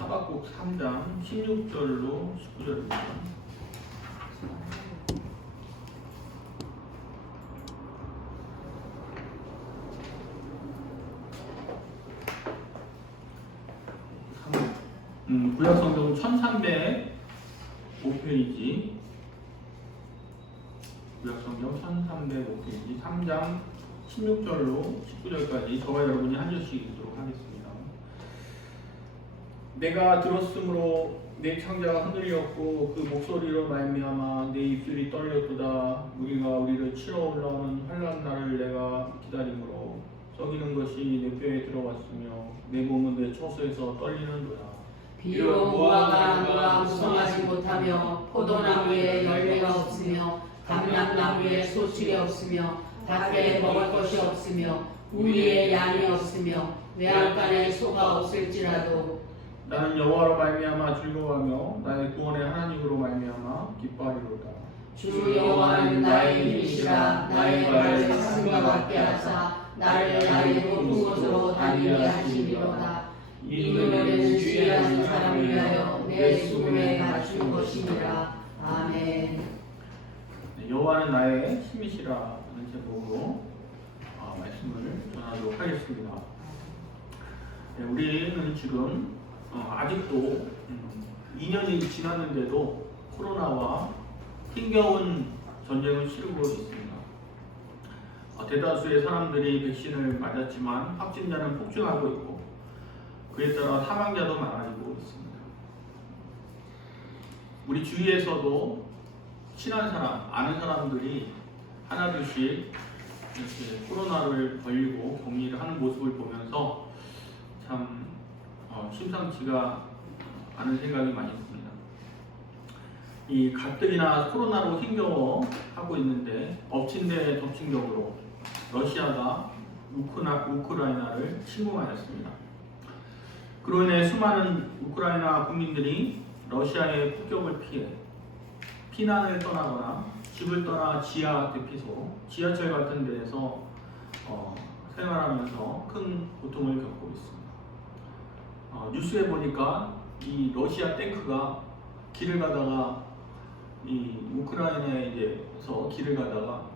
하박국 3장 16절로 19절입니다. 구약성경 1305페이지, 구약성경 1305페이지 3장 16절로 19절까지 저와 여러분이 한 절씩 읽도록 하겠습니다. 내가 들었으므로 내 창자가 흔들렸고 그 목소리로 말미암아 내 입술이 떨렸도다. 우리가 우리를 치러 올라오는 환난 날을 내가 기다림으로 썩이는 것이 내 뼈에 들어왔으며 내 몸은 내 처소에서 떨리는도다. 비록 무화과나무가 무성하지 못하며 포도나무에 열매가 없으며 감람나무에 소출이 없으며 밭에 먹을 것이 없으며 우리에 양이 없으며 외양간에 소가 없을지라도 나는 여호와로 말미암아 즐거워하며 나의 구원의 하나님으로 말미암아 기뻐하리로다. 주 여호와는 나의 힘이시라. 나의 발을 사슴과 같게 하사 나를 나의 높은 곳으로 다니게 하시리로다. 이 노래는 주의 하신 사람을 위하여 내 수금에 갖춘 것이니라. 아멘. 여호와는 나의 힘이시라 하는 제목으로 말씀을 전하도록 하겠습니다. 우리는 지금 아직도 2년이 지났는데도 코로나와 힘겨운 전쟁을 치르고 있습니다. 대다수의 사람들이 백신을 맞았지만 확진자는 폭증하고 있고 그에 따라 사망자도 많아지고 있습니다. 우리 주위에서도 친한 사람, 아는 사람들이 하나둘씩 이렇게 코로나를 걸리고 격리를 하는 모습을 보면서 참 심상치가 않은 생각이 많이 듭니다. 이 가뜩이나 코로나로 힘겨워하고 있는데 엎친 데 덮친 격으로 러시아가 우크라이나를 침공하였습니다. 그로 인해 수많은 우크라이나 국민들이 러시아의 폭격을 피해 피난을 떠나거나 집을 떠나 지하 대피소, 지하철 같은 데에서 생활하면서 큰 고통을 겪고 있습니다. 뉴스에 보니까 이 러시아 탱크가 길을 가다가 이 우크라이나에서 길을 가다가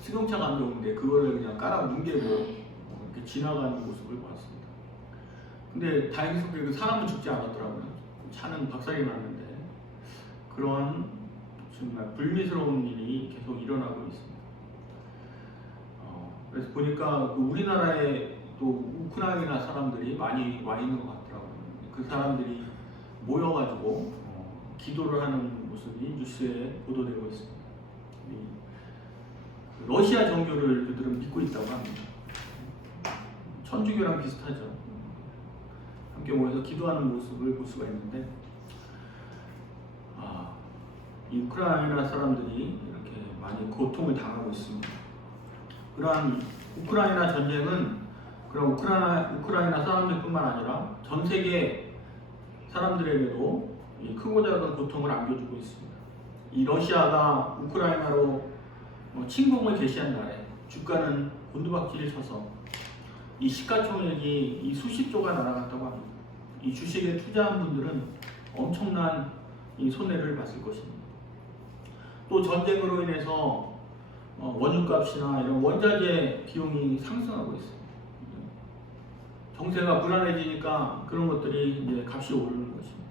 승용차가 안 좋은데 그거를 그냥 깔아 뭉개고 이렇게 지나가는 모습을 봤습니다. 근데 다행스럽게 그 사람은 죽지 않았더라고요. 차는 박살이 났는데 그런 정말 불미스러운 일이 계속 일어나고 있습니다. 그래서 보니까 그 우리나라에 또 우크라이나 사람들이 많이 와 있는 것 같더라고요. 그 사람들이 모여가지고 기도를 하는 모습이 뉴스에 보도되고 있습니다. 러시아 종교를 그들은 믿고 있다고 합니다. 천주교랑 비슷하죠. 함께 모여서 기도하는 모습을 볼 수가 있는데 이 우크라이나 사람들이 이렇게 많이 고통을 당하고 있습니다. 그러한 우크라이나 전쟁은 그런 우크라이나 사람들뿐만 아니라 전 세계 사람들에게도 이 크고 작은 고통을 안겨주고 있습니다. 이 러시아가 우크라이나로 침공을 개시한 날에 주가는 곤두박질을 쳐서 이 시가총액이 이 수십조가 날아갔다고 합니다. 이 주식에 투자한 분들은 엄청난 이 손해를 봤을 것입니다. 또 전쟁으로 인해서 원유값이나 이런 원자재 비용이 상승하고 있습니다. 정세가 불안해지니까 그런 것들이 이제 값이 오르는 것입니다.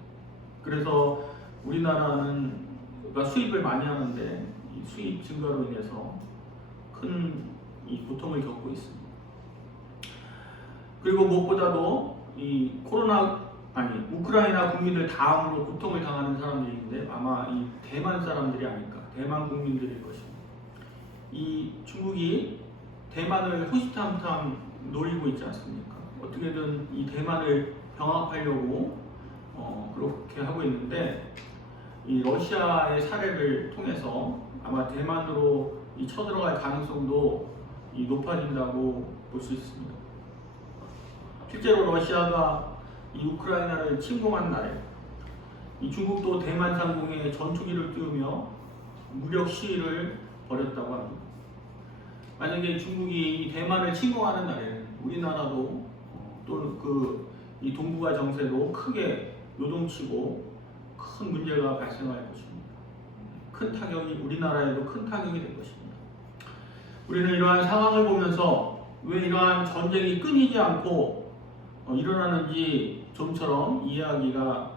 그래서 우리나라는 수입을 많이 하는데 이 수입 증가로 인해서 큰 이 고통을 겪고 있습니다. 그리고 무엇보다도 이 우크라이나 국민들 다음으로 고통을 당하는 사람들인데 아마 이 대만 사람들이 아닐까, 대만 국민들일 것입니다. 이 중국이 대만을 호시탐탐 노리고 있지 않습니까? 어떻게든 이 대만을 병합하려고 그렇게 하고 있는데 이 러시아의 사례를 통해서 아마 대만으로 이 쳐들어갈 가능성도 이 높아진다고 볼 수 있습니다. 실제로 러시아가 이 우크라이나를 침공한 날에 이 중국도 대만 상공에 전투기를 띄우며 무력 시위를 벌였다고 합니다. 만약에 중국이 이 대만을 침공하는 날에는 우리나라도 또 그 이 동북아 정세도 크게 요동치고 큰 문제가 발생할 것입니다. 큰 타격이 우리나라에도 큰 타격이 될 것입니다. 우리는 이러한 상황을 보면서 왜 이러한 전쟁이 끊이지 않고 일어나는지 좀처럼 이해하기가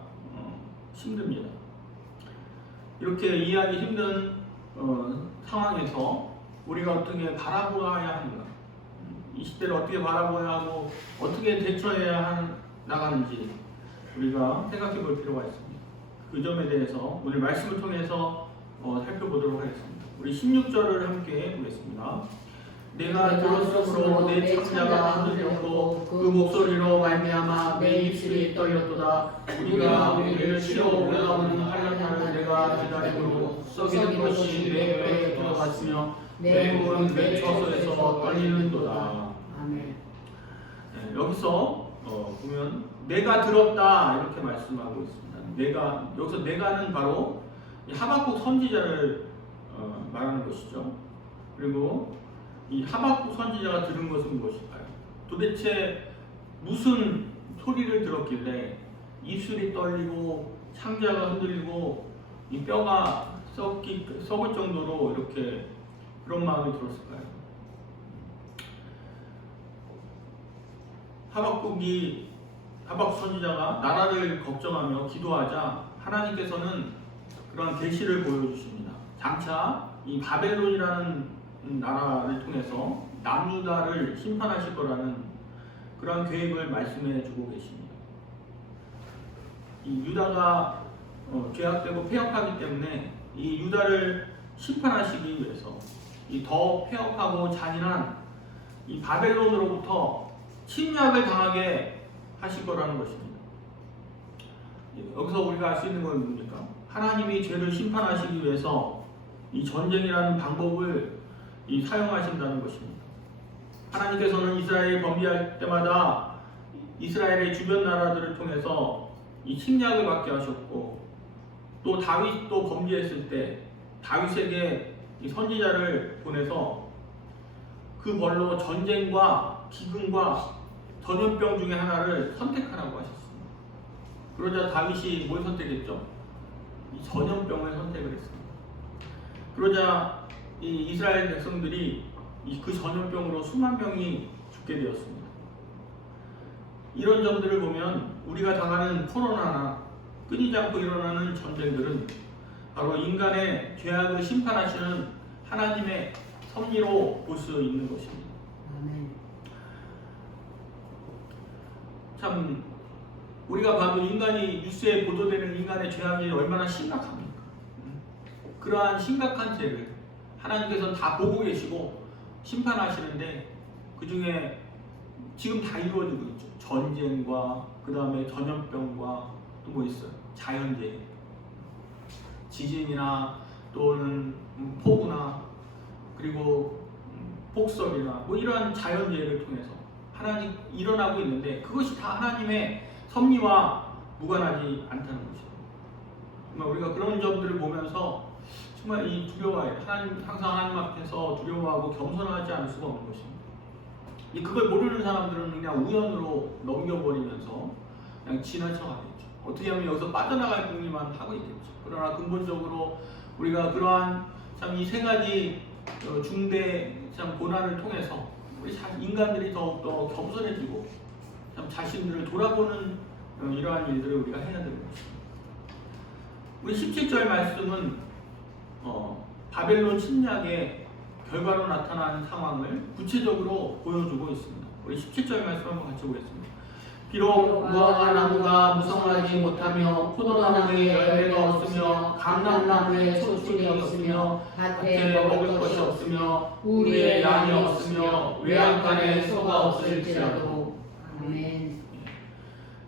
힘듭니다. 이렇게 이해하기 힘든 상황에서 우리가 어떻게 바라보아야 하는가, 이 시대를 어떻게 바라보아야 하고 어떻게 대처해야 나가는지 우리가 생각해 볼 필요가 있습니다. 그 점에 대해서 오늘 말씀을 통해서 살펴보도록 하겠습니다. 우리 16절을 함께 보겠습니다. 내가 들었으므로 내 창자가 흔들렸고 그 목소리로 말미암아 내 입술이 떨렸도다. 우리가 우리를 치러 올라오는 한란날을 내가 기다리므로 썩이는 것이 내 뼈에 들어갔으며 내 몸은 내 처소에서 떨리는도다. 아멘. 네, 여기서 보면 내가 들었다 이렇게 말씀하고 있습니다. 여기서 내가는 바로 하박국 선지자를 말하는 것이죠. 그리고 이 하박국 선지자가 들은 것은 무엇일까요? 도대체 무슨 소리를 들었길래 입술이 떨리고 창자가 흔들리고 이 뼈가 썩을 정도로 이렇게 그런 마음이 들었을까요? 하박국 선지자가 나라를 걱정하며 기도하자 하나님께서는 그런 계시를 보여주십니다. 장차 이 바벨론이라는 나라를 통해서 남유다를 심판하실 거라는 그러한 계획을 말씀해 주고 계십니다. 이 유다가 죄악되고 폐역하기 때문에 이 유다를 심판하시기 위해서 이 더 폐역하고 잔인한 이 바벨론으로부터 침략을 당하게 하실 거라는 것입니다. 여기서 우리가 알 수 있는 건 뭡니까? 하나님이 죄를 심판하시기 위해서 이 전쟁이라는 방법을 사용하신다는 것입니다. 하나님께서는 이스라엘이 범죄할 때마다 이스라엘의 주변 나라들을 통해서 이 침략을 받게 하셨고, 또 다윗도 범죄했을 때 다윗에게 이 선지자를 보내서 그 벌로 전쟁과 기근과 전염병 중에 하나를 선택하라고 하셨습니다. 그러자 다윗이 뭘 선택했죠? 이 전염병을 선택을 했습니다. 그러자 이 이스라엘 백성들이 그 전염병으로 수만 명이 죽게 되었습니다. 이런 점들을 보면 우리가 당하는 코로나나 끊이지 않고 일어나는 전쟁들은 바로 인간의 죄악을 심판하시는 하나님의 섭리로 볼 수 있는 것입니다. 아멘. 참 우리가 봐도 인간이 뉴스에 보도되는 인간의 죄악이 얼마나 심각합니까? 그러한 심각한 죄를 하나님께서는 다 보고 계시고 심판하시는데 그 중에 지금 다 이루어지고 있죠. 전쟁과 그 다음에 전염병과 또 뭐 있어요? 자연재해, 지진이나 또는 폭우나 그리고 폭설이나 뭐 이러한 자연재해를 통해서 하나님 일어나고 있는데 그것이 다 하나님의 섭리와 무관하지 않다는 것이죠. 정말 우리가 그런 점들을 보면서 정말 이 두려워해요. 항상 하나님 앞에서 두려워하고 겸손하지 않을 수가 없는 것입니다. 그걸 모르는 사람들은 그냥 우연으로 넘겨버리면서 그냥 지나쳐가겠죠. 어떻게 하면 여기서 빠져나갈 궁리만 하고 있겠죠. 그러나 근본적으로 우리가 그러한 참 이 세 가지 중대 참 고난을 통해서 우리 인간들이 더욱더 겸손해지고 참 자신들을 돌아보는 이러한 일들을 우리가 해야 되는 것입니다. 우리 17절 말씀은 바벨론 침략의 결과로 나타나는 상황을 구체적으로 보여주고 있습니다. 우리 17절 말씀 한번 같이 보겠습니다. 비록 무화과 나무가 무성하지 못하며 포도나무에 열매가 없으며 감람나무에 소출이 없으며 밭에 먹을 것이 없으며 우리의 양이 없으며 외양간에 소가 없을지라도. 아멘.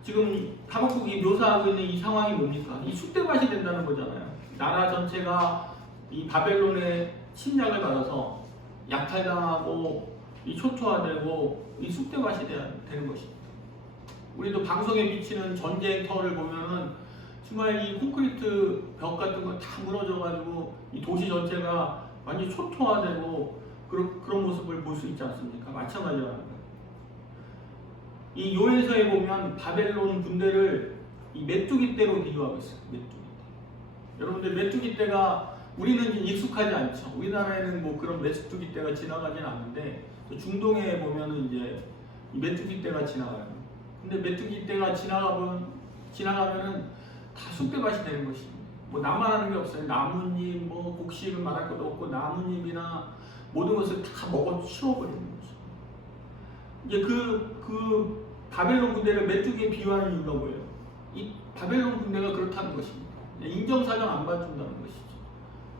지금 하박국이 묘사하고 있는 이 상황이 뭡니까? 이 쑥대밭이 된다는 거잖아요. 나라 전체가 이 바벨론의 침략을 받아서 약탈당하고 이 초토화되고 이 쑥대밭이 되는 것입니다. 우리도 방송에 비치는 전쟁터를 보면은 정말 이 콘크리트 벽 같은 거 다 무너져가지고 이 도시 전체가 완전히 초토화되고 그런 모습을 볼 수 있지 않습니까? 마찬가지라는 거예요. 이 요에서에 보면 바벨론 군대를 이 메뚜기 떼로 비교하고 있어요. 메뚜기 떼. 여러분들 메뚜기 떼가 우리는 이제 익숙하지 않죠. 우리나라에는 뭐 그런 메뚜기 떼가 지나가진 않는데 중동에 보면은 이제 이 메뚜기 떼가 지나가요. 근데 메뚜기 떼가 지나가면은 다 쑥대밭이 되는 것입니다. 뭐 나만 하는 게 없어요. 나뭇잎, 뭐 곡식을 말할 것도 없고 나뭇잎이나 모든 것을 다 먹어 치워버리는 거죠. 이제 그 바벨론 군대를 메뚜기에 비유하는 이유가 뭐예요? 이 바벨론 군대가 그렇다는 것입니다. 인정사정 안 봐준다는 것이죠.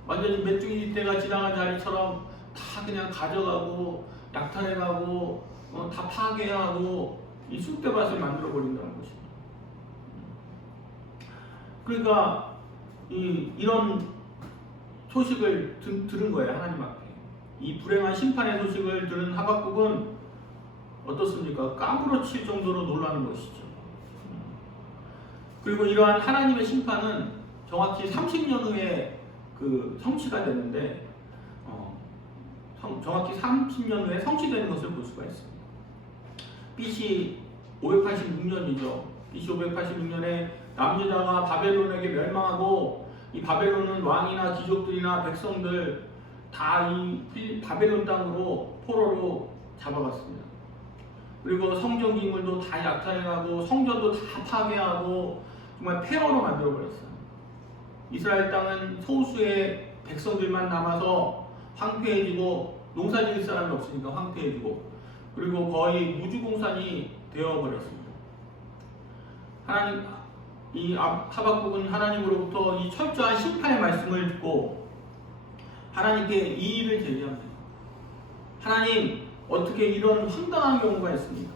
완전히 메뚜기 떼가 지나간 자리처럼 다 그냥 가져가고 약탈해가고 다 파괴하고 이 쑥대밭을 만들어버린다는 것입니다. 그러니까 이런 소식을 들은 거예요. 하나님 앞에. 이 불행한 심판의 소식을 들은 하박국은 어떻습니까? 까무러칠 정도로 놀라는 것이죠. 그리고 이러한 하나님의 심판은 정확히 30년 후에 그 성취가 되는데 정확히 30년 후에 성취되는 것을 볼 수가 있습니다. BC 586년이죠. BC 586년에 남유다가 바벨론에게 멸망하고 이 바벨론은 왕이나 귀족들이나 백성들 다 이 바벨론 땅으로 포로로 잡아갔습니다. 그리고 성전 기물도 다 약탈해가고 성전도 다 파괴하고 정말 폐허로 만들어버렸어요. 이스라엘 땅은 소수의 백성들만 남아서 황폐해지고 농사지을 사람이 없으니까 황폐해지고 그리고 거의 무주공산이 되어버렸습니다. 하나님, 이 하박국은 하나님으로부터 이 철저한 심판의 말씀을 듣고 하나님께 이의를 제기합니다. 하나님, 어떻게 이런 황당한 경우가 있습니까?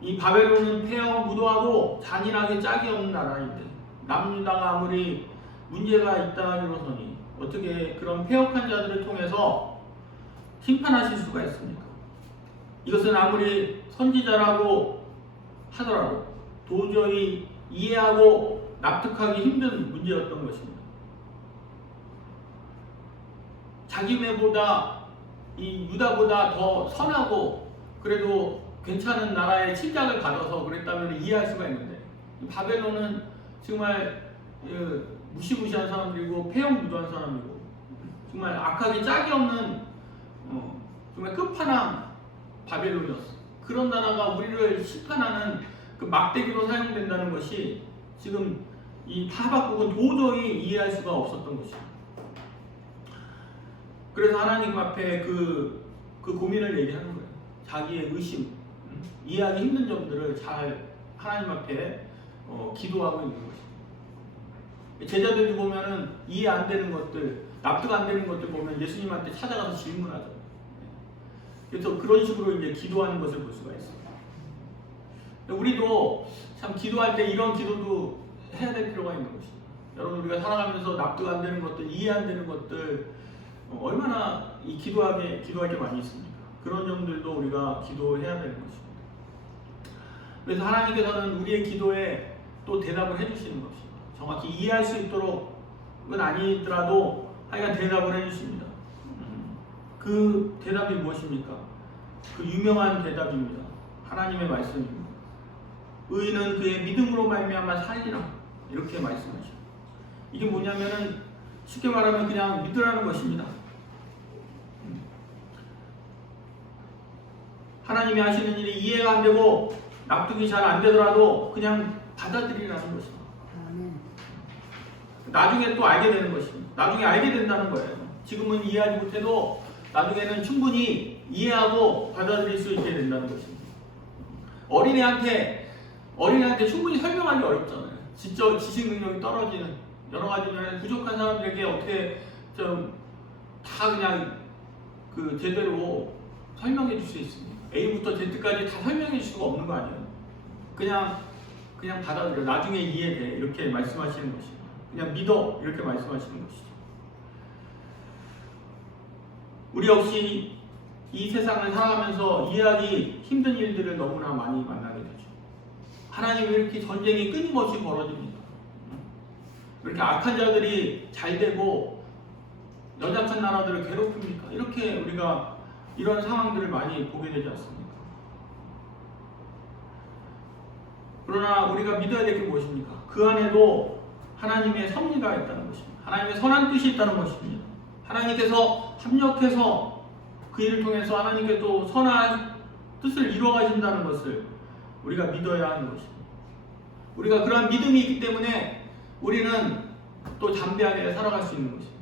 이 바벨론은 폐허 무도하고 잔인하게 짝이 없는 나라인데 남유다가 아무리 문제가 있다 이러서니 어떻게 그런 폐역한 자들을 통해서 심판하실 수가 있습니까? 이것은 아무리 선지자라고 하더라도 도저히 이해하고 납득하기 힘든 문제였던 것입니다. 자기네보다 이 유다보다 더 선하고 그래도 괜찮은 나라의 침략을 받아서 그랬다면 이해할 수가 있는데 바벨론은 정말 무시무시한 사람들이고 폐역무도한 사람이고 정말 악하기 짝이 없는 정말 끝판왕 바벨론이었어. 그런 나라가 우리를 심판하는 그 막대기로 사용된다는 것이 지금 이 하박국은 도저히 이해할 수가 없었던 것입니다. 그래서 하나님 앞에 그 고민을 얘기하는 거예요. 자기의 의심, 이해하기 힘든 점들을 잘 하나님 앞에 기도하고 있는 것입니다. 제자들도 보면은 이해 안 되는 것들, 납득 안 되는 것들 보면 예수님한테 찾아가서 질문하죠. 그래서 그런 식으로 이제 기도하는 것을 볼 수가 있어요. 우리도 참 기도할 때 이런 기도도 해야 될 필요가 있는 것입니다. 여러분, 우리가 살아가면서 납득 안 되는 것들, 이해 안 되는 것들 얼마나 기도할 게 많이 있습니까? 그런 점들도 우리가 기도해야 되는 것입니다. 그래서 하나님께서는 우리의 기도에 또 대답을 해주시는 것입니다. 정확히 이해할 수 있도록은 아니더라도 하여간 대답을 해주십니다. 그 대답이 무엇입니까? 그 유명한 대답입니다. 하나님의 말씀입니다. 의인은 그의 믿음으로 말미암아 살리라 이렇게 말씀하셔요. 이게 뭐냐면은 쉽게 말하면 그냥 믿으라는 것입니다. 하나님이 하시는 일이 이해가 안 되고 납득이 잘 안 되더라도 그냥 받아들이라는 것입니다. 나중에 또 알게 되는 것입니다. 나중에 알게 된다는 거예요. 지금은 이해하지 못해도 나중에는 충분히 이해하고 받아들일 수 있게 된다는 것입니다. 어린애한테 충분히 설명하기 어렵잖아요. 진짜 지식 능력이 떨어지는 여러 가지 면에 부족한 사람들에게 어떻게 좀 다 그냥 제대로 설명해 줄 수 있습니다. A부터 Z까지 다 설명해 줄 수가 없는 거 아니에요. 그냥 받아들여. 나중에 이해돼. 이렇게 말씀하시는 것입니다. 그냥 믿어. 이렇게 말씀하시는 것이죠. 우리 역시 이 세상을 살아가면서 이해하기 힘든 일들을 너무나 많이 만나게 되죠. 하나님이 이렇게 전쟁이 끊임없이 벌어집니다. 이렇게 악한 자들이 잘 되고 연약한 나라들을 괴롭힙니까? 이렇게 우리가 이런 상황들을 많이 보게 되지 않습니까? 그러나 우리가 믿어야 될 게 무엇입니까? 그 안에도 하나님의 섭리가 있다는 것입니다. 하나님의 선한 뜻이 있다는 것입니다. 하나님께서 합력해서 그 일을 통해서 하나님께 또 선한 뜻을 이루어 가신다는 것을 우리가 믿어야 하는 것입니다. 우리가 그러한 믿음이 있기 때문에 우리는 또 담대하게 살아갈 수 있는 것입니다.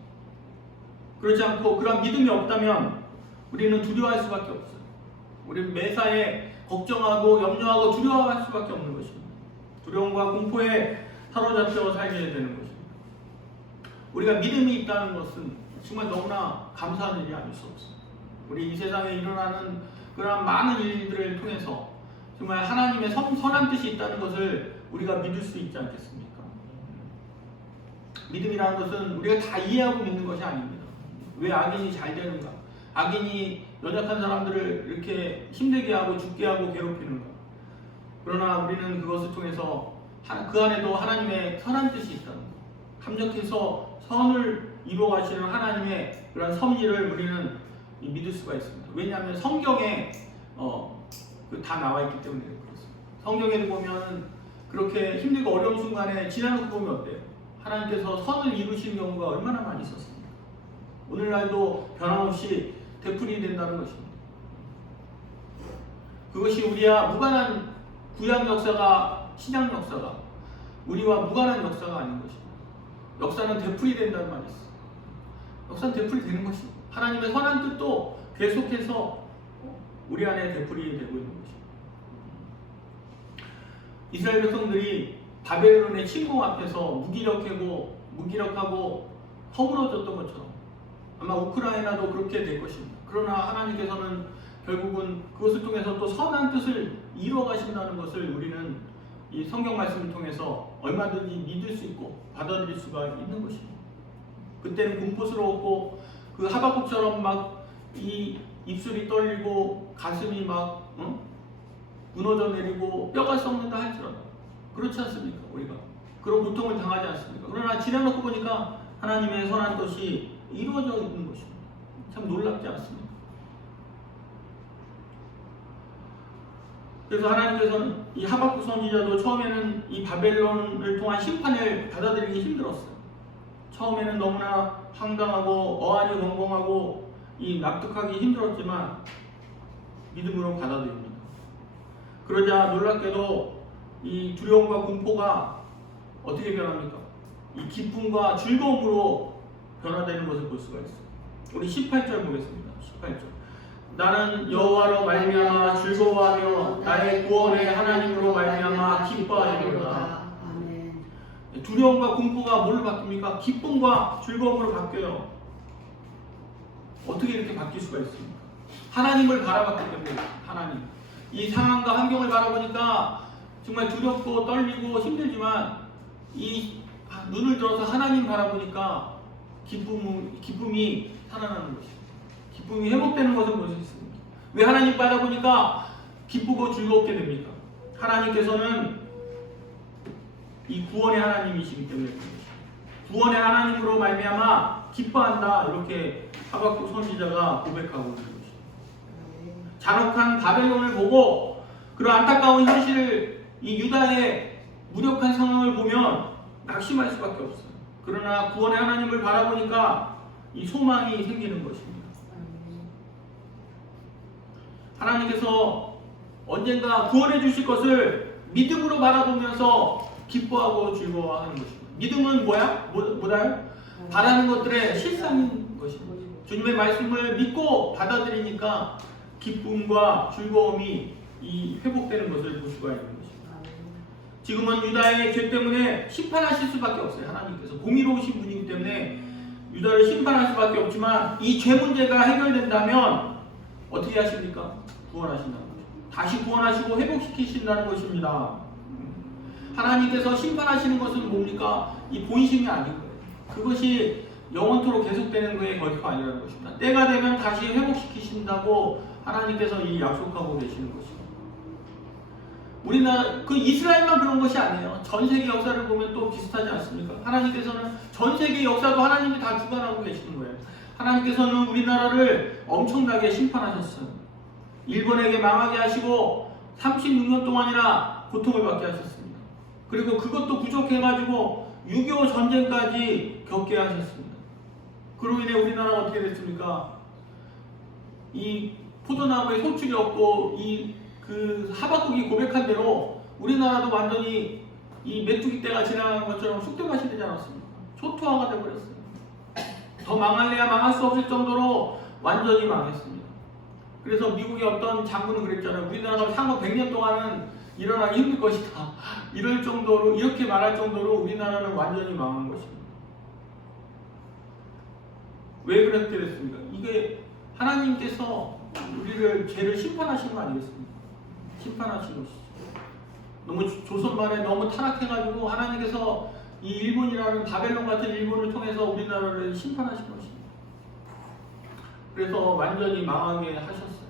그렇지 않고 그러한 믿음이 없다면 우리는 두려워할 수밖에 없어요. 우리는 매사에 걱정하고 염려하고 두려워할 수밖에 없는 것입니다. 두려움과 공포에 사로잡혀 살게 되는 것입니다. 우리가 믿음이 있다는 것은 정말 너무나 감사한 일이 아닐 수 없어요. 우리 이 세상에 일어나는 그러한 많은 일들을 통해서 정말 하나님의 선한 뜻이 있다는 것을 우리가 믿을 수 있지 않겠습니까? 믿음이라는 것은 우리가 다 이해하고 믿는 것이 아닙니다. 왜 악인이 잘 되는가? 악인이 연약한 사람들을 이렇게 힘들게 하고 죽게 하고 괴롭히는가? 그러나 우리는 그것을 통해서 그 안에도 하나님의 선한 뜻이 있다는 것, 합력해서 선을 이루어 가시는 하나님의 그런 섭리를 우리는 믿을 수가 있습니다. 왜냐하면 성경에 다 나와 있기 때문에 그렇습니다. 성경에 보면 그렇게 힘들고 어려운 순간에 지나놓고 보면 어때요? 하나님께서 선을 이루시는 경우가 얼마나 많이 있었습니까? 오늘날도 변함없이 되풀이 된다는 것입니다. 그것이 우리와 무관한 구약 역사가 신약 역사가 우리와 무관한 역사가 아닌 것입니다. 역사는 되풀이 된다는 말이 있어요. 역사는 되풀이 되는 것입니다. 하나님의 선한 뜻도 계속해서 우리 안에 되풀이 되고 있는 것입니다. 이스라엘 백성들이 바벨론의 침공 앞에서 무기력하고 허물어졌던 것처럼 아마 우크라이나도 그렇게 될 것입니다. 그러나 하나님께서는 결국은 그것을 통해서 또 선한 뜻을 이루어 가신다는 것을 우리는 이 성경 말씀을 통해서 얼마든지 믿을 수 있고 받아들일 수가 있는 것입니다. 그때는 공포스러웠고 그 하박국처럼 막 이 입술이 떨리고 가슴이 막 무너져 내리고 뼈가 썩는다 할지라도 그렇지 않습니까? 우리가 그런 고통을 당하지 않습니까? 그러나 지나놓고 보니까 하나님의 선한 뜻이 이루어져 있는 것입니다. 참 놀랍지 않습니까? 그래서 하나님께서는 이 하박국 선지자도 처음에는 이 바벨론을 통한 심판을 받아들이기 힘들었어요. 처음에는 너무나 황당하고 어안이 벙벙하고 이 납득하기 힘들었지만 믿음으로 받아들입니다. 그러자 놀랍게도 이 두려움과 공포가 어떻게 변합니까? 이 기쁨과 즐거움으로 변화되는 것을 볼 수가 있어요. 우리 18절 보겠습니다. 18절. 나는 여호와로 말미암아 즐거워하며 나의 구원의 하나님으로 말미암아 기뻐하리로다. 아멘. 두려움과 공포가 뭘로 바뀝니까? 기쁨과 즐거움으로 바뀌어요. 어떻게 이렇게 바뀔 수가 있습니까? 하나님을 바라봤기 때문에. 하나님. 이 상황과 환경을 바라보니까 정말 두렵고 떨리고 힘들지만 이 눈을 들어서 하나님 바라보니까 기쁨이 살아나는 것입니다. 기쁨이 회복되는 것을 볼 수 있습니다. 왜 하나님 바라보니까 기쁘고 즐겁게 됩니까? 하나님께서는 이 구원의 하나님이시기 때문에 구원의 하나님으로 말미암아 기뻐한다, 이렇게 하박국 선지자가 고백하고 있는 것입니다. 잔혹한 바벨론을 보고 그런 안타까운 현실을, 이 유다의 무력한 상황을 보면 낙심할 수밖에 없어요. 그러나 구원의 하나님을 바라보니까 이 소망이 생기는 것입니다. 하나님께서 언젠가 구원해 주실 것을 믿음으로 바라보면서 기뻐하고 즐거워하는 것입니다. 믿음은 뭐다요? 바라는 것들의 실상인 것입니다. 주님의 말씀을 믿고 받아들이니까 기쁨과 즐거움이 회복되는 것을 볼 수가 있는 것입니다. 지금은 유다의 죄 때문에 심판하실 수밖에 없어요. 하나님께서 공의로우신 분이기 때문에 유다를 심판할 수밖에 없지만 이 죄 문제가 해결된다면 어떻게 하십니까? 구원하신다는 거죠. 다시 구원하시고 회복시키신다는 것입니다. 하나님께서 심판하시는 것은 뭡니까? 이 본심이 아닌 거예요. 그것이 영원토록 계속되는 거에 결코 아니라는 것입니다. 때가 되면 다시 회복시키신다고 하나님께서 이 약속하고 계시는 것입니다. 우리나라, 이스라엘만 그런 것이 아니에요. 전 세계 역사를 보면 또 비슷하지 않습니까? 하나님께서는 전 세계 역사도 하나님이 다 주관하고 계시는 거예요. 하나님께서는 우리나라를 엄청나게 심판하셨어요. 일본에게 망하게 하시고 36년 동안이나 고통을 받게 하셨습니다. 그리고 그것도 부족해가지고 6.25 전쟁까지 겪게 하셨습니다. 그로 인해 우리나라가 어떻게 됐습니까? 이 포도나무에 소출이 없고 그 하박국이 고백한 대로 우리나라도 완전히 이 메뚜기 때가 지나간 것처럼 쑥대밭이 되지 않았습니까? 초토화가 되어버렸어요. 더 망할래야 망할 수 없을 정도로 완전히 망했습니다. 그래서 미국의 어떤 장군은 그랬잖아요. 우리나라가 향후 100년 동안은 일어나기 힘들 것이다. 이럴 정도로, 이렇게 말할 정도로 우리나라는 완전히 망한 것입니다. 왜 그렇게 됐습니까? 이게 하나님께서 우리를 죄를 심판하신 거 아니겠습니까? 심판하신 것이죠. 너무 조선 말에 너무 타락해가지고 하나님께서 이 일본이라는 바벨론 같은 일본을 통해서 우리나라를 심판하신 것입니다. 그래서 완전히 망하게 하셨어요.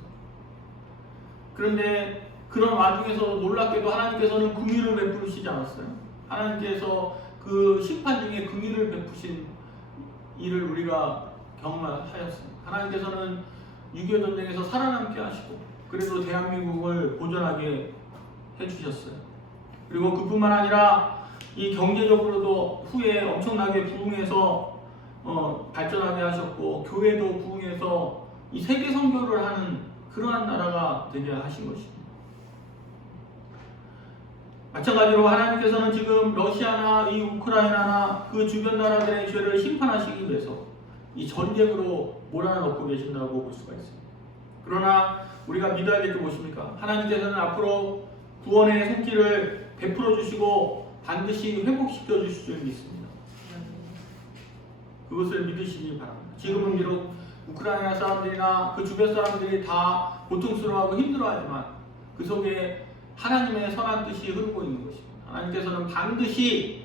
그런데 그런 와중에서 놀랍게도 하나님께서는 긍휼을 베푸시지 않았어요. 하나님께서 그 심판 중에 긍휼을 베푸신 일을 우리가 경험하였습니다. 하나님께서는 6.25 전쟁에서 살아남게 하시고 그래도 대한민국을 보존하게 해주셨어요. 그리고 그뿐만 아니라 이 경제적으로도 후에 엄청나게 부흥해서 발전하게 하셨고 교회도 부흥해서 이 세계 선교를 하는 그러한 나라가 되게 하신 것입니다. 마찬가지로 하나님께서는 지금 러시아나 이 우크라이나나 그 주변 나라들의 죄를 심판하시기 위해서 이 전쟁으로 몰아넣고 계신다고 볼 수가 있습니다. 그러나 우리가 믿어야 될 게 무엇입니까? 하나님께서는 앞으로 구원의 손길을 베풀어 주시고 반드시 회복시켜 주실 줄 믿습니다. 그것을 믿으시기 바랍니다. 지금은 비록 우크라이나 사람들이나 그 주변 사람들이 다 고통스러워하고 힘들어하지만 그 속에 하나님의 선한 뜻이 흐르고 있는 것입니다. 하나님께서는 반드시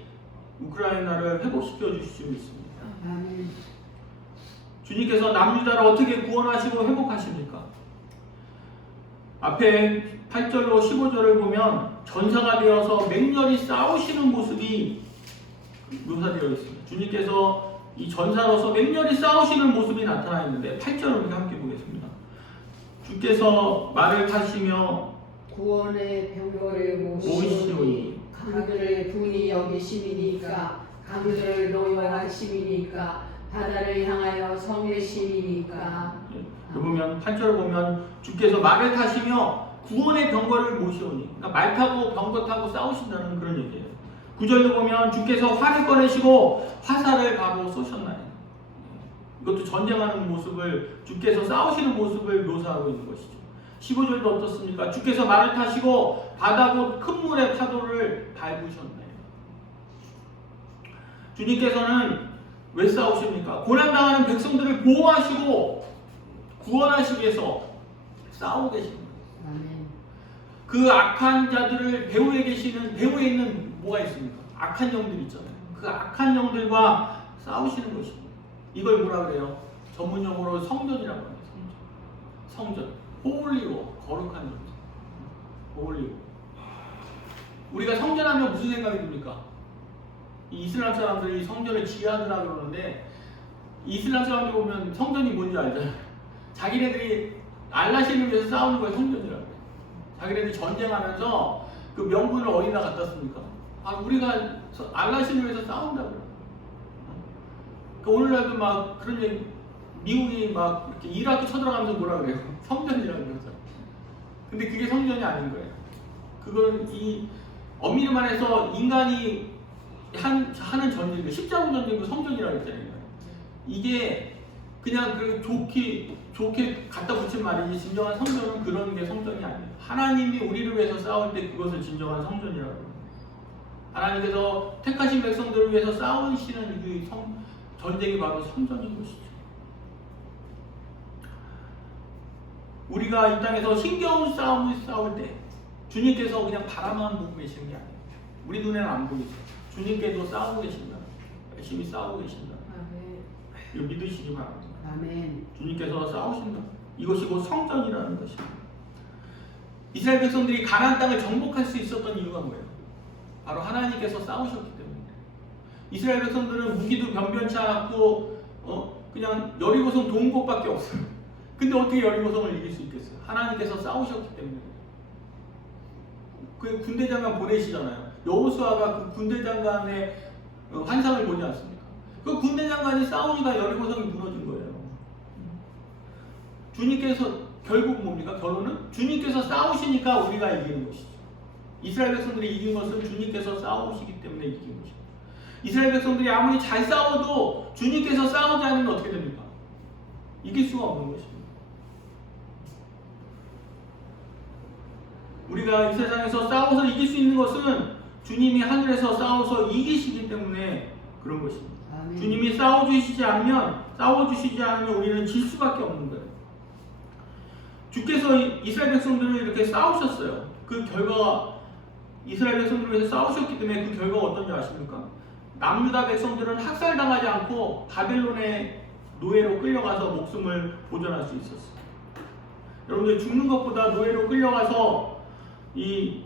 우크라이나를 회복시켜 주실 줄 믿습니다. 주님께서 남유다를 어떻게 구원하시고 회복하십니까? 앞에 8절로 15절을 보면 전사가 되어서 맹렬히 싸우시는 모습이 묘사되어 있습니다. 주님께서 이 전사로서 맹렬히 싸우시는 모습이 나타나 있는데 8절을 함께 보겠습니다. 주께서 말을 타시며 구원의 병거를 모시오니 모시오니 강들을 분이 여기심이니까 강들을 노여하심이니까 바다를 향하여 성내심이니까. 보면 8절을 보면 주께서 말을 타시며 구원의 병거를 모시오니, 그러니까 말 타고 병거 타고 싸우신다는 그런 얘기예요. 9절도 보면 주께서 활을 꺼내시고 화살을 바로 쏘셨나니, 이것도 전쟁하는 모습을, 주께서 싸우시는 모습을 묘사하고 있는 것이죠. 15절도 어떻습니까? 주께서 말을 타시고 바다고 큰 물의 파도를 밟으셨나요? 주님께서는 왜 싸우십니까? 고난당하는 백성들을 보호하시고 구원하시기 위해서 싸우고 계십니다. 그 악한 자들을 배후에 있는 뭐가 있습니까? 악한 영들 있잖아요. 그 악한 영들과 싸우시는 것입니다. 이걸 뭐라 그래요? 전문용어로 성전이라고 합니다. 성전. 홀리워, 거룩한 존재. 홀리워. 우리가 성전하면 무슨 생각이 듭니까? 이 이슬람 사람들이 성전을 지하드라 그러는데, 이슬람 사람들 보면 성전이 뭔지 알잖아요. 자기네들이 알라신을 위해서 싸우는 거예요. 성전이라고. 자기네들이 전쟁하면서 그 명분을 어디다 갖다 씁니까? 우리가 알라신을 위해서 싸운다고요. 그러니까 오늘날도 막 그런 얘기, 미국이 막 이렇게 이라크 쳐들어가면서 뭐라 그래요? 성전이라고 그러죠. 근데 그게 성전이 아닌 거예요. 그건 이 엄밀히 말해서 인간이 하는 전쟁, 십자군 전쟁도 성전이라고 했잖아요. 이게 그냥 그 좋게 갖다 붙인 말이지, 진정한 성전은 그런 게 성전이 아니에요. 하나님이 우리를 위해서 싸울 때 그것을 진정한 성전이라고 합니다. 하나님께서 택하신 백성들을 위해서 싸우시는 그 전쟁이 바로 성전인 것이죠. 우리가 이 땅에서 힘겨운 싸움을 싸울 때 주님께서 그냥 바라만 보고 계시는 게 아니에요. 우리 눈에는 안 보이죠. 주님께도 싸우고 계신다. 열심히 싸우고 계신다. 이거 믿으시기 바랍니다. 아멘. 주님께서 싸우신다. 이것이 곧 성전이라는 것입니다. 이스라엘 백성들이 가나안 땅을 정복할 수 있었던 이유가 뭐예요? 바로 하나님께서 싸우셨기 때문입니다. 이스라엘 백성들은 무기도 변변치 않았고 그냥 여리고성 동곳밖에 없어요. 근데 어떻게 여리고성을 이길 수 있겠어요? 하나님께서 싸우셨기 때문에. 그 군대장관 보내시잖아요. 여호수아가 그 군대 장관의 환상을 보지 않습니까? 그 군대 장관이 싸우니까 여리고성이 무너진 거예요. 주님께서 결국 뭡니까? 결론은 주님께서 싸우시니까 우리가 이기는 것이죠. 이스라엘 백성들이 이긴 것은 주님께서 싸우시기 때문에 이긴 것이죠. 이스라엘 백성들이 아무리 잘 싸워도 주님께서 싸우지 않으면 어떻게 됩니까? 이길 수가 없는 것입니다. 우리가 이 세상에서 싸워서 이길 수 있는 것은 주님이 하늘에서 싸워서 이기시기 때문에 그런 것입니다. 아멘. 주님이 싸워주시지 않으면 우리는 질 수밖에 없는 거예요. 주께서 이스라엘 백성들을 이렇게 싸우셨어요. 그 결과가 이스라엘 백성들을 위해서 싸우셨기 때문에 그 결과가 어떤지 아십니까? 남유다 백성들은 학살당하지 않고 바벨론의 노예로 끌려가서 목숨을 보존할 수 있었어요. 여러분들 죽는 것보다 노예로 끌려가서 이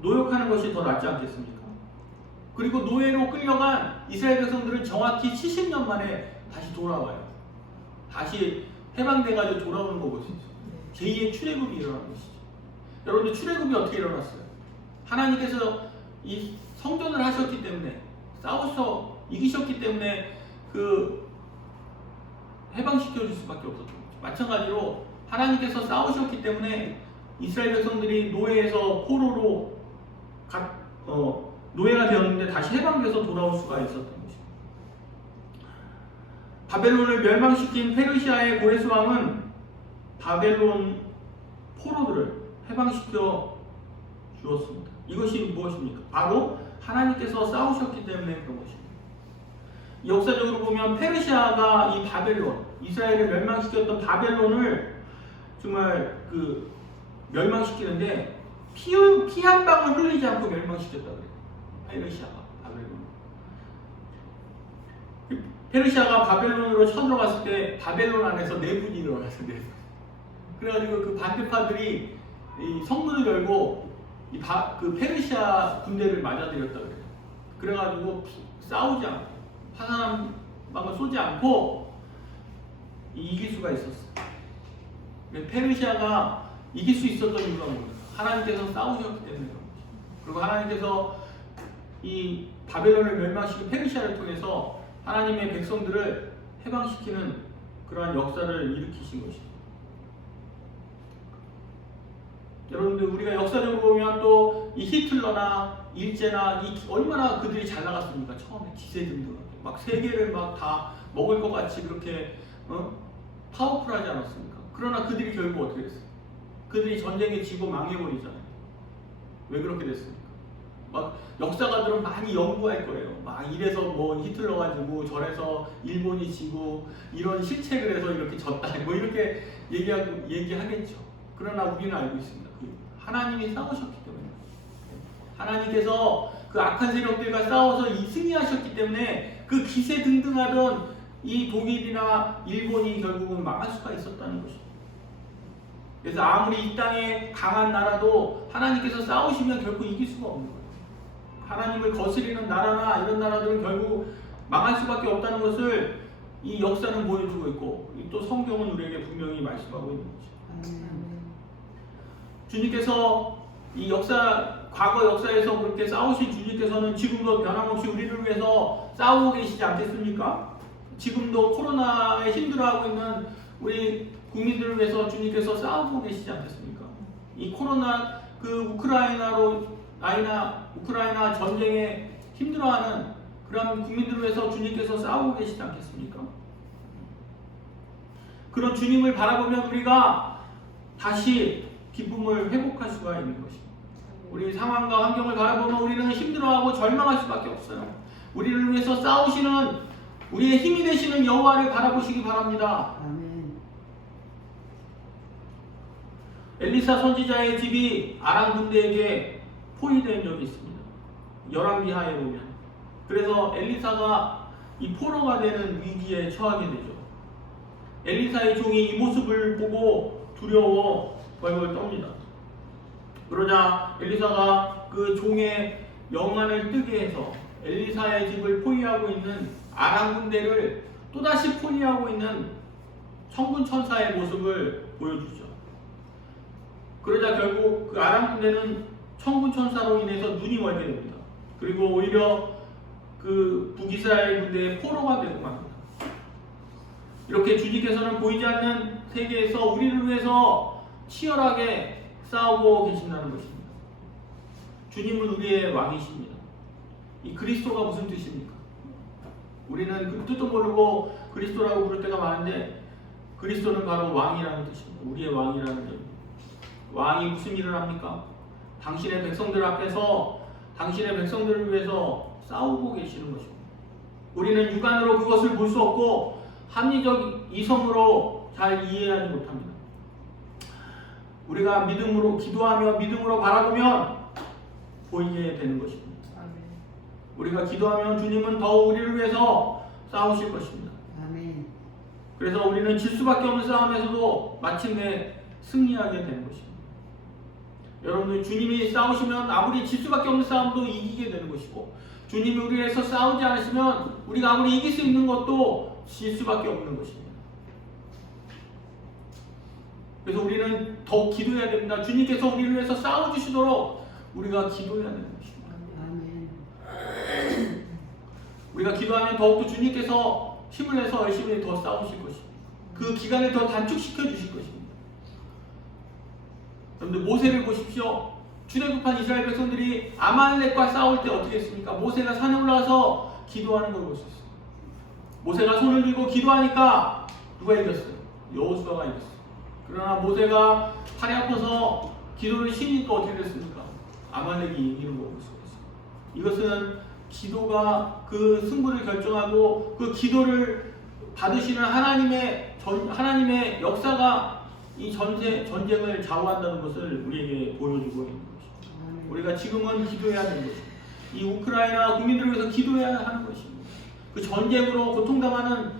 노역하는 것이 더 낫지 않겠습니까? 그리고 노예로 끌려간 이스라엘 백성들은 정확히 70년 만에 다시 돌아와요. 다시 해방돼가지고 돌아오는 거 보시죠. 제2의 출애굽이 일어난 것이죠. 여러분들 출애굽이 어떻게 일어났어요? 하나님께서 이 성전을 하셨기 때문에 싸워서 이기셨기 때문에 그 해방시켜 줄 수밖에 없었던 거죠. 마찬가지로 하나님께서 싸우셨기 때문에 이스라엘 백성들이 노예에서 포로로 노예가 되었는데 다시 해방돼서 돌아올 수가 있었던 것입니다. 바벨론을 멸망시킨 페르시아의 고레스 왕은 바벨론 포로들을 해방시켜 주었습니다. 이것이 무엇입니까? 바로 하나님께서 싸우셨기 때문에 그런 것입니다. 역사적으로 보면 페르시아가 이 바벨론, 이스라엘을 멸망시켰던 바벨론을 정말 그 멸망시키는데 피 한 방울 흘리지 않고 멸망시켰다 그래요. 페르시아가 바벨론. 페르시아가 바벨론으로 쳐들어갔을 때 바벨론 안에서 내분이 일어났어요. 그래가지고 그 반대파들이 이 성문을 열고 그 페르시아 군대를 맞아들였다 그래요. 그래가지고 싸우지 않고 화산함을 쏘지 않고 이길 수가 있었어요. 페르시아가 이길 수 있었던 이유가 뭡니까? 하나님께서 싸우셨기 때문에 그런 거죠. 그리고 하나님께서 이 바벨론을 멸망시킨 페르시아를 통해서 하나님의 백성들을 해방시키는 그러한 역사를 일으키신 것입니다. 여러분들 우리가 역사적으로 보면 또 이 히틀러나 일제나 얼마나 그들이 잘 나갔습니까? 처음에 기세 등등하게 막 세계를 막 다 먹을 것 같이 그렇게 파워풀하지 않았습니까? 그러나 그들이 결국 어떻게 됐어요? 그들이 전쟁에 지고 망해버리잖아요. 왜 그렇게 됐습니까? 막 역사가들은 많이 연구할 거예요. 막 이래서 뭐 히틀러가 지고 저래서 일본이 지고 이런 실책을 해서 이렇게 졌다 뭐 이렇게 얘기하겠죠. 그러나 우리는 알고 있습니다. 하나님이 싸우셨기 때문에 하나님께서 그 악한 세력들과 싸워서 승리하셨기 때문에 그 기세 등등하던 이 독일이나 일본이 결국은 망할 수가 있었다는 것입니다. 그래서 아무리 이 땅에 강한 나라도 하나님께서 싸우시면 결코 이길 수가 없는 거예요. 하나님을 거스리는 나라나 이런 나라들은 결국 망할 수밖에 없다는 것을 이 역사는 보여주고 있고 또 성경은 우리에게 분명히 말씀하고 있는 거죠. 주님께서 이 과거 역사에서 그렇게 싸우신 주님께서는 지금도 변함없이 우리를 위해서 싸우고 계시지 않겠습니까? 지금도 코로나에 힘들어하고 있는 우리 국민들을 위해서 주님께서 싸우고 계시지 않겠습니까? 이 코로나 우크라이나 전쟁에 힘들어하는 그런 국민들을 위해서 주님께서 싸우고 계시지 않겠습니까? 그런 주님을 바라보면 우리가 다시 기쁨을 회복할 수가 있는 것입니다. 우리 상황과 환경을 바라보면 우리는 힘들어하고 절망할 수밖에 없어요. 우리를 위해서 싸우시는 우리의 힘이 되시는 여호와를 바라보시기 바랍니다. 아멘. 엘리사 선지자의 집이 아람 군대에게 포위된 적이 있습니다. 열왕기하에 보면. 그래서 엘리사가 이 포로가 되는 위기에 처하게 되죠. 엘리사의 종이 이 모습을 보고 두려워 벌벌 떱니다. 그러자 엘리사가 그 종의 영안을 뜨게 해서 엘리사의 집을 포위하고 있는 아람 군대를 또다시 포위하고 있는 천군 천사의 모습을 보여주죠. 그러자 결국 그 아람 군대는 천군 천사로 인해서 눈이 멀게 됩니다. 그리고 오히려 그 북이스라엘 군대의 포로가 되고 맙니다. 이렇게 주님께서는 보이지 않는 세계에서 우리를 위해서 치열하게 싸우고 계신다는 것입니다. 주님은 우리의 왕이십니다. 이 그리스도가 무슨 뜻입니까? 우리는 그 뜻도 모르고 그리스도라고 부를 때가 많은데 그리스도는 바로 왕이라는 뜻입니다. 우리의 왕이라는 뜻입니다. 왕이 무슨 일을 합니까? 당신의 백성들 앞에서 당신의 백성들을 위해서 싸우고 계시는 것입니다. 우리는 육안으로 그것을 볼 수 없고 합리적 이성으로 잘 이해하지 못합니다. 우리가 믿음으로 기도하며 믿음으로 바라보면 보이게 되는 것입니다. 우리가 기도하면 주님은 더욱 우리를 위해서 싸우실 것입니다. 아멘. 그래서 우리는 질 수밖에 없는 싸움에서도 마침내 승리하게 되는 것입니다. 여러분들 주님이 싸우시면 아무리 질 수밖에 없는 싸움도 이기게 되는 것이고 주님이 우리를 위해서 싸우지 않으시면 우리가 아무리 이길 수 있는 것도 질 수밖에 없는 것입니다. 그래서 우리는 더욱 기도해야 됩니다. 주님께서 우리를 위해서 싸워주시도록 우리가 기도해야 되는 것입니다. 아멘. 우리가 기도하면 더욱더 주님께서 힘을 내서 열심히 더 싸우실 것입니다. 그 기간을 더 단축시켜 주실 것입니다. 여러분들 모세를 보십시오. 출애굽한 이스라엘 백성들이 아말렉과 싸울 때 어떻게 했습니까? 모세가 산에 올라가서 기도하는 걸 볼 수 있어요. 모세가 손을 들고 기도하니까 누가 이겼어요? 여호수아가 이겼어요. 그러나 모세가 팔이 아파서 기도를 쉬니까 어떻게 됐습니까? 아말렉이 이기는 걸 볼 수 있어요. 이것은 기도가 그 승부를 결정하고 그 기도를 받으시는 하나님의 역사가 이 전쟁을 좌우한다는 것을 우리에게 보여주고 있는 것입니다. 우리가 지금은 기도해야 하는 것입니다. 이 우크라이나 국민들을 위해서 기도해야 하는 것입니다. 그 전쟁으로 고통당하는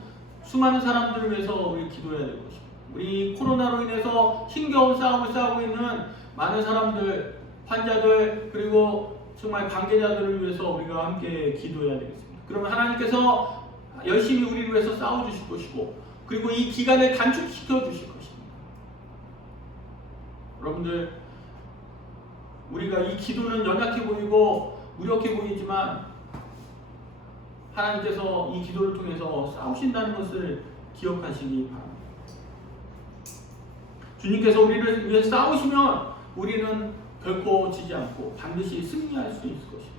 수많은 사람들을 위해서 우리 기도해야 될 것입니다. 우리 코로나로 인해서 힘겨운 싸움을 싸우고 있는 많은 사람들, 환자들, 그리고 정말 관계자들을 위해서 우리가 함께 기도해야 되겠습니다. 그러면 하나님께서 열심히 우리를 위해서 싸워주실 것이고 그리고 이 기간을 단축시켜 주실 것입니다. 여러분들 우리가 이 기도는 연약해 보이고 무력해 보이지만 하나님께서 이 기도를 통해서 싸우신다는 것을 기억하시기 바랍니다. 주님께서 우리를 위해 싸우시면 우리는 결코 지지 않고 반드시 승리할 수 있을 것입니다.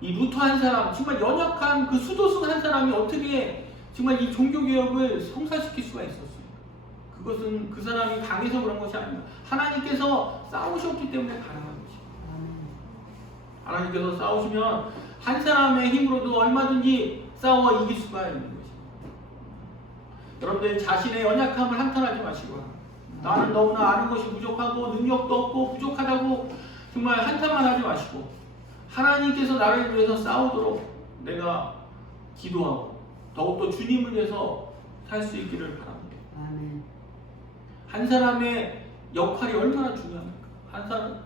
이 루터 한 사람, 정말 연약한 그 수도승 한 사람이 어떻게 정말 이 종교개혁을 성사시킬 수가 있었어요? 그것은 그 사람이 강해서 그런 것이 아닙니다. 하나님께서 싸우셨기 때문에 가능한 것입니다. 하나님께서 싸우시면 한 사람의 힘으로도 얼마든지 싸워 이길 수가 있는 것입니다. 여러분들 자신의 연약함을 한탄하지 마시고 나는 너무나 아는 것이 부족하고 능력도 없고 부족하다고 정말 한탄만 하지 마시고 하나님께서 나를 위해서 싸우도록 내가 기도하고 더욱더 주님을 위해서 살 수 있기를 바랍니다. 아멘. 한 사람의 역할이 얼마나 중요합니까?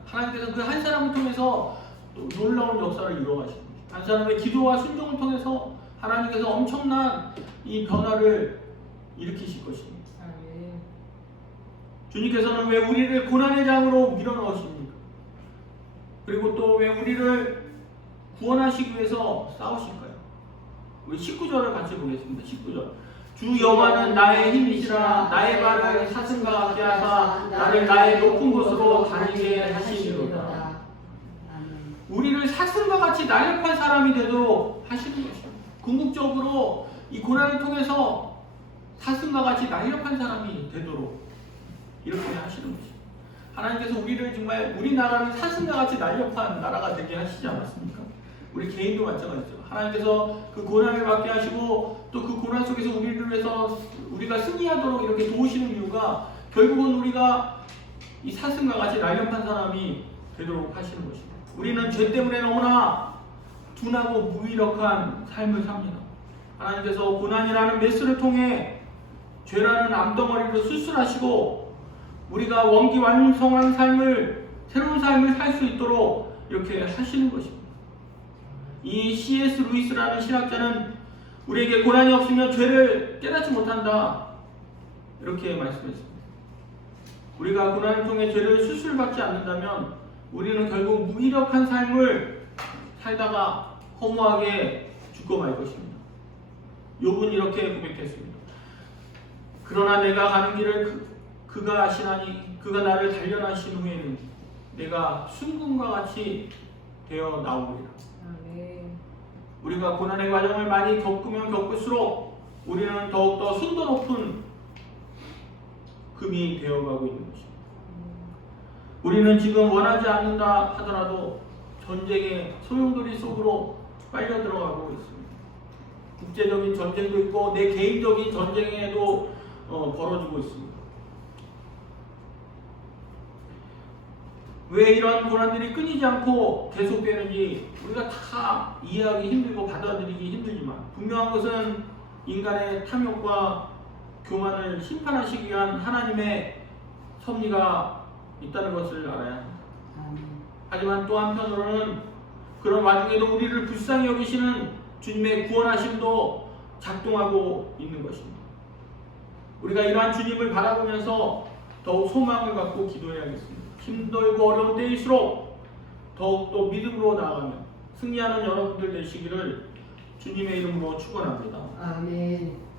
하나님께서 그 한 사람을 통해서 놀라운 역사를 이루어가십니다. 한 사람의 기도와 순종을 통해서 하나님께서 엄청난 이 변화를 일으키실 것입니다. 주님께서는 왜 우리를 고난의 장으로 밀어넣으십니까? 그리고 또 왜 우리를 구원하시기 위해서 싸우실까요? 우리 19절을 같이 보겠습니다. 19절. 주 여호와는 나의 힘이시라 나의 발을 사슴과 같게 하사 나를 나의 높은 곳으로 다니게 하시리로다. 우리를 사슴과 같이 날렵한 사람이 되도록 하시는 것입니다. 궁극적으로 이 고난을 통해서 사슴과 같이 날렵한 사람이 되도록 이렇게 하시는 것입니다. 하나님께서 우리를 정말 우리나라는 사슴과 같이 날렵한 나라가 되게 하시지 않았습니까? 우리 개인도 마찬가지죠. 하나님께서 그 고난을 받게 하시고 또 그 고난 속에서 우리를 위해서 우리가 승리하도록 이렇게 도우시는 이유가 결국은 우리가 이 사슴과 같이 날렵한 사람이 되도록 하시는 것입니다. 우리는 죄 때문에 너무나 둔하고 무기력한 삶을 삽니다. 하나님께서 고난이라는 메스를 통해 죄라는 암덩어리를 수술하시고 우리가 원기완성한 삶을 새로운 삶을 살 수 있도록 이렇게 하시는 것입니다. 이 C.S. 루이스라는 신학자는 우리에게 고난이 없으면 죄를 깨닫지 못한다 이렇게 말씀했습니다. 우리가 고난을 통해 죄를 수술받지 않는다면 우리는 결국 무기력한 삶을 살다가 허무하게 죽고 말 것입니다. 욥은 이렇게 고백했습니다. 그러나 내가 가는 길을 그가 아시나니 그가 나를 단련하신 후에는 내가 순금과 같이 되어 나오리라. 아멘. 우리가 고난의 과정을 많이 겪으면 겪을수록 우리는 더욱더 순도 높은 금이 되어가고 있는 것입니다. 우리는 지금 원하지 않는다 하더라도 전쟁의 소용돌이 속으로 빨려 들어가고 있습니다. 국제적인 전쟁도 있고 내 개인적인 전쟁에도 벌어지고 있습니다. 왜 이런 고난들이 끊이지 않고 계속되는지 우리가 다 이해하기 힘들고 받아들이기 힘들지만 분명한 것은 인간의 탐욕과 교만을 심판하시기 위한 하나님의 섭리가 있다는 것을 알아야 합니다. 하지만 또 한편으로는 그런 와중에도 우리를 불쌍히 여기시는 주님의 구원하심도 작동하고 있는 것입니다. 우리가 이러한 주님을 바라보면서 더욱 소망을 갖고 기도해야겠습니다. 힘들고 어려운 때일수록 더욱더 믿음으로 나아가며 승리하는 여러분들 되시기를 주님의 이름으로 축원합니다. 아멘.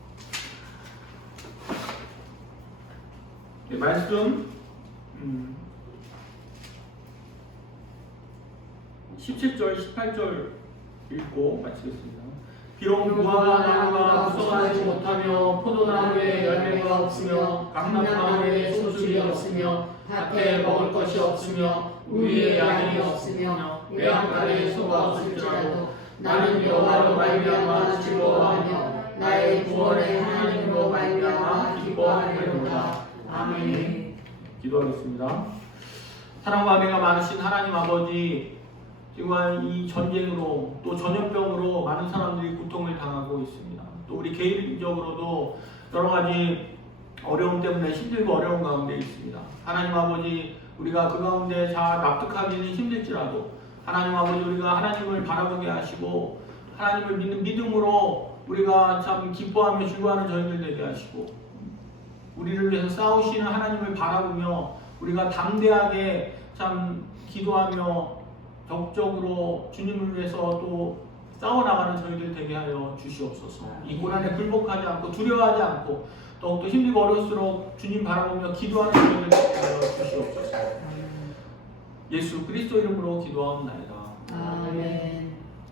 네, 말씀 17절, 18절 읽고 마치겠습니다. 비록 무화과 나무가 무성하지 못하며 포도나무에 열매가 없으며 감람나무에 소출이 없으며 밭에 먹을 것이 없으며 우리의 양이 없으며 외양간에 소가 없을지라도 나는 여호와로 말미암아 즐거워하며 나의 구원의 하나님으로 말미암아 기뻐하리로다. 아멘. 기도하겠습니다. 사랑과 은혜가 많으신 하나님 아버지, 지금 이 전쟁으로 또 전염병으로 많은 사람들이 고통을 당하고 있습니다. 또 우리 개인적으로도 여러 가지 어려움 때문에 힘들고 어려운 가운데 있습니다. 하나님 아버지, 우리가 그 가운데 잘 납득하기는 힘들지라도 하나님 아버지, 우리가 하나님을 바라보게 하시고 하나님을 믿는 믿음으로 우리가 참 기뻐하며 즐거워하는 저희들 되게 하시고 우리를 위해서 싸우시는 하나님을 바라보며 우리가 담대하게 참 기도하며 적극적으로 주님을 위해서 또 싸워나가는 저희들 되게 하여 주시옵소서. 이 고난에 굴복하지 않고 두려워하지 않고 더욱더 힘들고 어려울수록 주님 바라보며 기도하는 저희들 되게 하여 주시옵소서. 예수 그리스도 이름으로 기도하옵나이다. 아멘.